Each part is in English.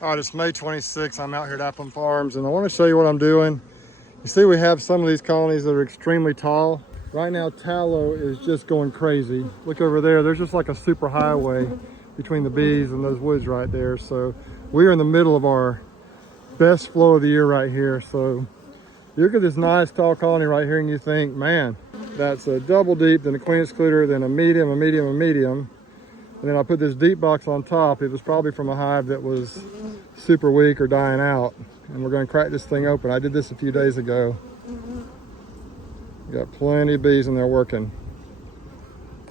All right, it's May 26th. I'm out here at Appleton Farms, and I want to show you what I'm doing. You see, we have some of these colonies that are extremely tall. Right now, tallow is just going crazy. Look over there. There's just like a super highway between the bees and those woods right there. So we're in the middle of our best flow of the year right here. So you look at this nice tall colony right here, and you think, man, that's a double deep, then a queen excluder, then a medium, a medium, a medium. And then I put this deep box on top. It was probably from a hive that was super weak or dying out. And we're going to crack this thing open. I did this a few days ago. Got plenty of bees in there working.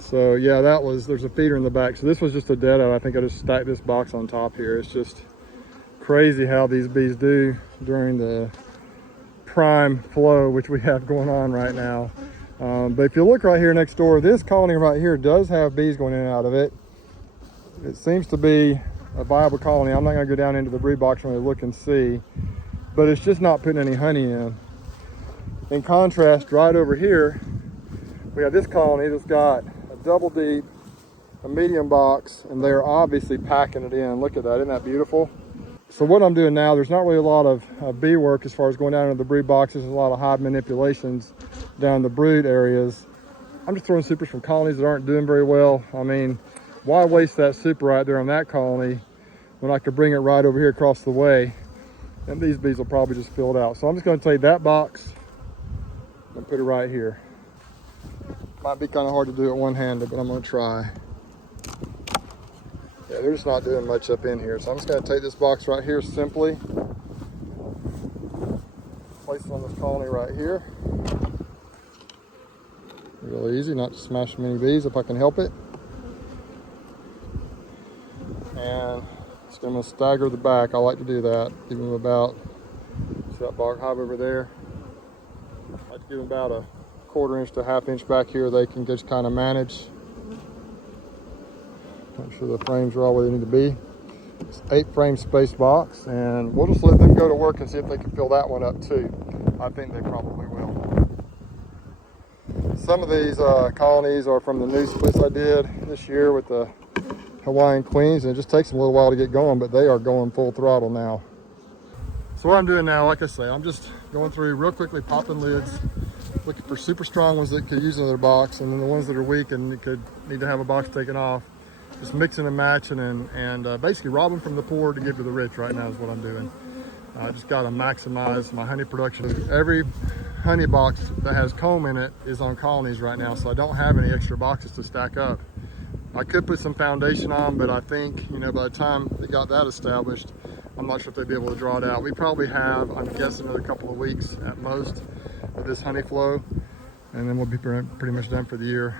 So yeah, there's a feeder in the back. So this was just a dead-out. I think I just stacked this box on top here. It's just crazy how these bees do during the prime flow, which we have going on right now. But if you look right here next door, this colony right here does have bees going in and out of it. It seems to be a viable colony. I'm not going to go down into the breed box and really look and see, but it's just not putting any honey in. In contrast, right over here, we have this colony that's got a double deep, a medium box, and they're obviously packing it in. Look at that, isn't that beautiful? So what I'm doing now, there's not really a lot of bee work as far as going down into the brood boxes. There's a lot of hive manipulations down the brood areas. I'm just throwing supers from colonies that aren't doing very well. I mean, why waste that super right there on that colony when I could bring it right over here across the way, and these bees will probably just fill it out. So I'm just going to take that box and put it right here. Might be kind of hard to do it one-handed, but I'm going to try. Yeah, they're just not doing much up in here. So I'm just going to take this box right here simply, place it on this colony right here. Really easy, not to smash many bees if I can help it. And just going to stagger the back. I like to do that. Give them about, see that bark hive over there? I like to give them about a 1/4 inch to 1/2 inch back here. They can just kind of manage. Make sure the frames are all where they need to be. It's 8-frame space box, and we'll just let them go to work and see if they can fill that one up too. I think they probably will. Some of these colonies are from the new splits I did this year with the Hawaiian queens, and it just takes them a little while to get going, but they are going full throttle now. So what I'm doing now, like I say, I'm just going through real quickly, popping lids, looking for super strong ones that could use another box, and then the ones that are weak and could need to have a box taken off. Just mixing and matching and basically robbing from the poor to give to the rich right now is what I'm doing. I just got to maximize my honey production. Every honey box that has comb in it is on colonies right now, so I don't have any extra boxes to stack up. I could put some foundation on, but I think, you know, by the time they got that established, I'm not sure if they'd be able to draw it out. We probably have, I'm guessing, another couple of weeks at most of this honey flow, and then we'll be pretty much done for the year.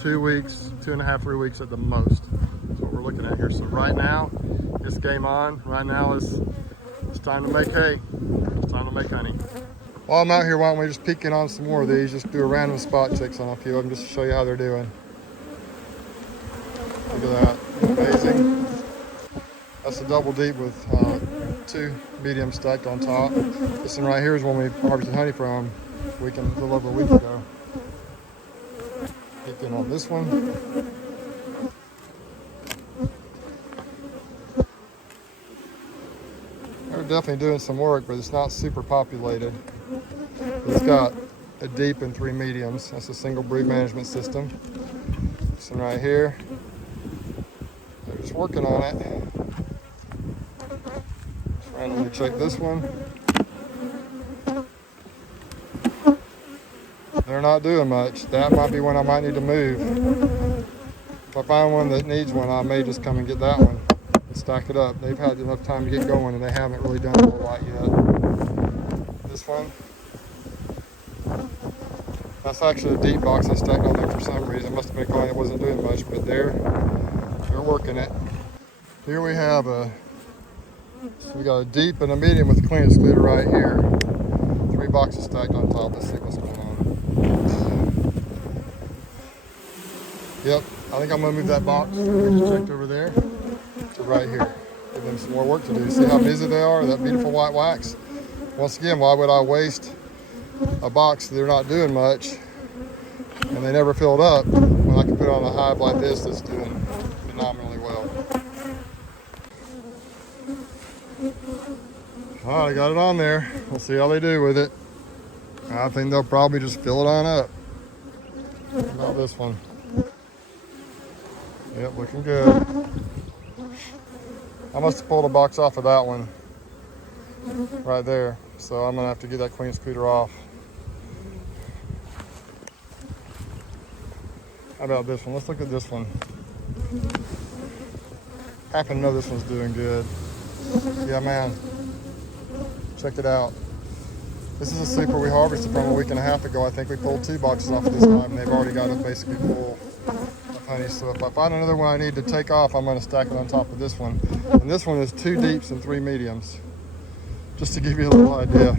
2 weeks, 2.5, 3 weeks at the most. That's what we're looking at here. So right now, it's game on. Right now it's time to make hay. It's time to make honey. While I'm out here, why don't we just peek in on some more of these, just do a random spot checks on a few of them just to show you how they're doing. Look at that, amazing. That's a double deep with 2 mediums stacked on top. This one right here is one we harvested honey from a little over a week ago. Peek in on this one. They're definitely doing some work, but it's not super populated. It's got a deep and 3 mediums. That's a single brood management system. This one right here. They're just working on it. Just randomly check this one. They're not doing much. That might be one I might need to move. If I find one that needs one, I may just come and get that one and stack it up. They've had enough time to get going, and they haven't really done a whole lot yet. This one. That's actually a deep box I stacked on there for some reason. Must have been a colony that wasn't doing much, but they're working it. Here we have so we got a deep and a medium with a queen excluder right here. 3 boxes stacked on top. Let's see what's going on. Yep, I think I'm gonna move that box we just checked over there to right here. Give them some more work to do. See how busy they are, that beautiful white wax? Once again, why would I waste a box they're not doing much and they never filled up when I can put on a hive like this that's doing phenomenally well. All right, I got it on there. We'll see how they do with it. I think they'll probably just fill it on up. How about this one? Yep, looking good. I must have pulled a box off of that one right there. So I'm gonna have to get that queen scooter off. How about this one? Let's look at this one. Happen to know this one's doing good. Yeah, man. Check it out. This is a super we harvested from a week and a half ago. I think we pulled 2 boxes off of this hive, and they've already got it basically full of honey. So if I find another one I need to take off, I'm going to stack it on top of this one. And this one is 2 deeps and 3 mediums. Just to give you a little idea.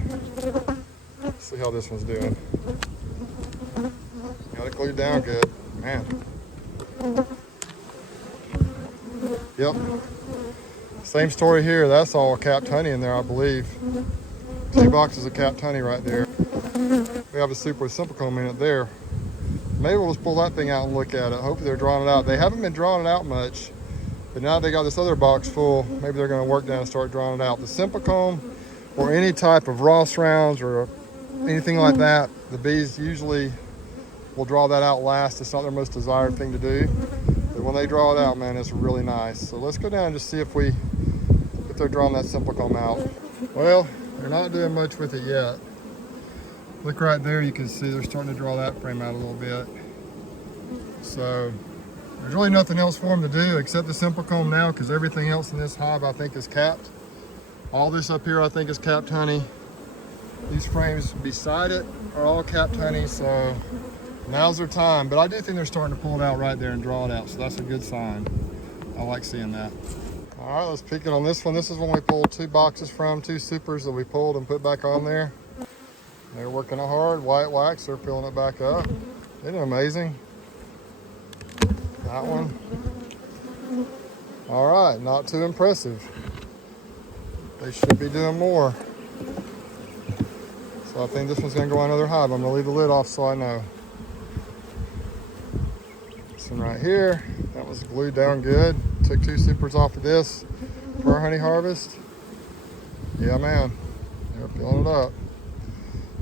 See how this one's doing. Got it glued down good. Man. Yep. Same story here. That's all capped honey in there, I believe. 2 boxes of capped honey right there. We have a super with simple comb in it there. Maybe we'll just pull that thing out and look at it. Hopefully they're drawing it out. They haven't been drawing it out much, but now they got this other box full. Maybe they're going to work down and start drawing it out. The simple comb or any type of Ross rounds or anything like that, the bees usually will draw that out last. It's not their most desired thing to do, but when they draw it out, man, it's really nice. So let's go down and just see if they're drawing that simple comb out. Well, they're not doing much with it yet. Look right there, you can see they're starting to draw that frame out a little bit. So there's really nothing else for them to do except the simple comb now, because everything else in this hive I think is capped. All this up here I think is capped honey. These frames beside it are all capped honey, so now's their time. But I do think they're starting to pull it out right there and draw it out, so that's a good sign. I like seeing that. All right, let's peek it on this one. This is one we pulled 2 boxes from, 2 supers that we pulled and put back on there. They're working it hard. White wax, they're filling it back up. Isn't it amazing? That one. All right, not too impressive. They should be doing more. So I think this one's gonna go on another hive. I'm gonna leave the lid off so I know. This one right here, that was glued down good. Took 2 supers off of this for our honey harvest. Yeah, man, they're filling it up.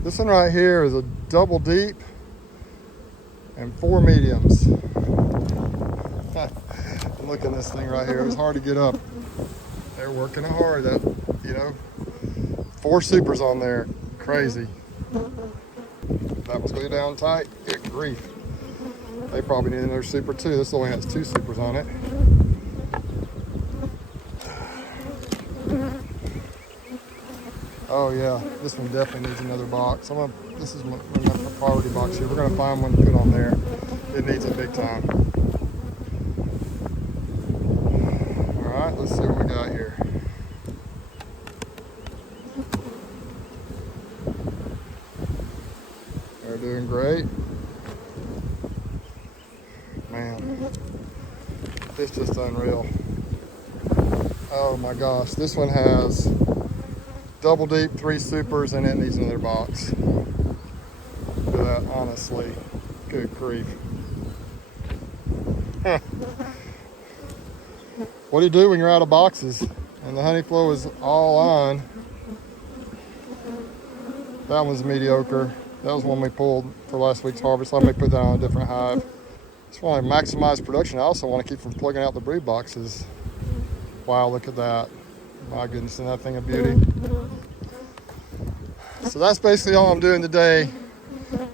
This one right here is a double deep and 4 mediums. Look at this thing right here. It was hard to get up. They're working it hard. That, you know, 4 supers on there. Crazy. That was glued down tight. Good grief. They probably need another super too. This only has 2 supers on it. Oh yeah, this one definitely needs another box. This is my priority box here. We're gonna find one to put on there. It needs it big time. All right, let's see what we got here. They're doing great. Man, it's just unreal. Oh my gosh, this one has double deep, 3 supers, and it needs another box. Look at that, honestly. Good grief. What do you do when you're out of boxes and the honey flow is all on? That one's mediocre. That was one we pulled for last week's harvest. I may put that on a different hive. Just want to maximize production. I also want to keep from plugging out the brood boxes. Wow, look at that. My goodness, isn't that thing a beauty? So that's basically all I'm doing today.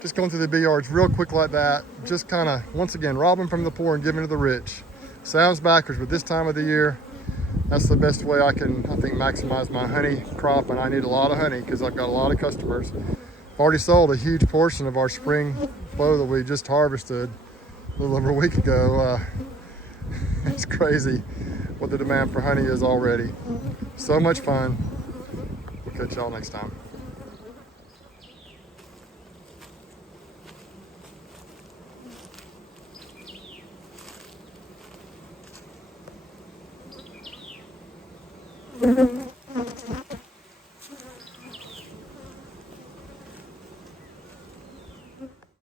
Just going through the bee yards real quick like that. Just kind of, once again, robbing from the poor and giving to the rich. Sounds backwards, but this time of the year, that's the best way I can, I think, maximize my honey crop. And I need a lot of honey because I've got a lot of customers. I've already sold a huge portion of our spring flow that we just harvested a little over a week ago. It's crazy what the demand for honey is already. So much fun. We'll catch y'all next time.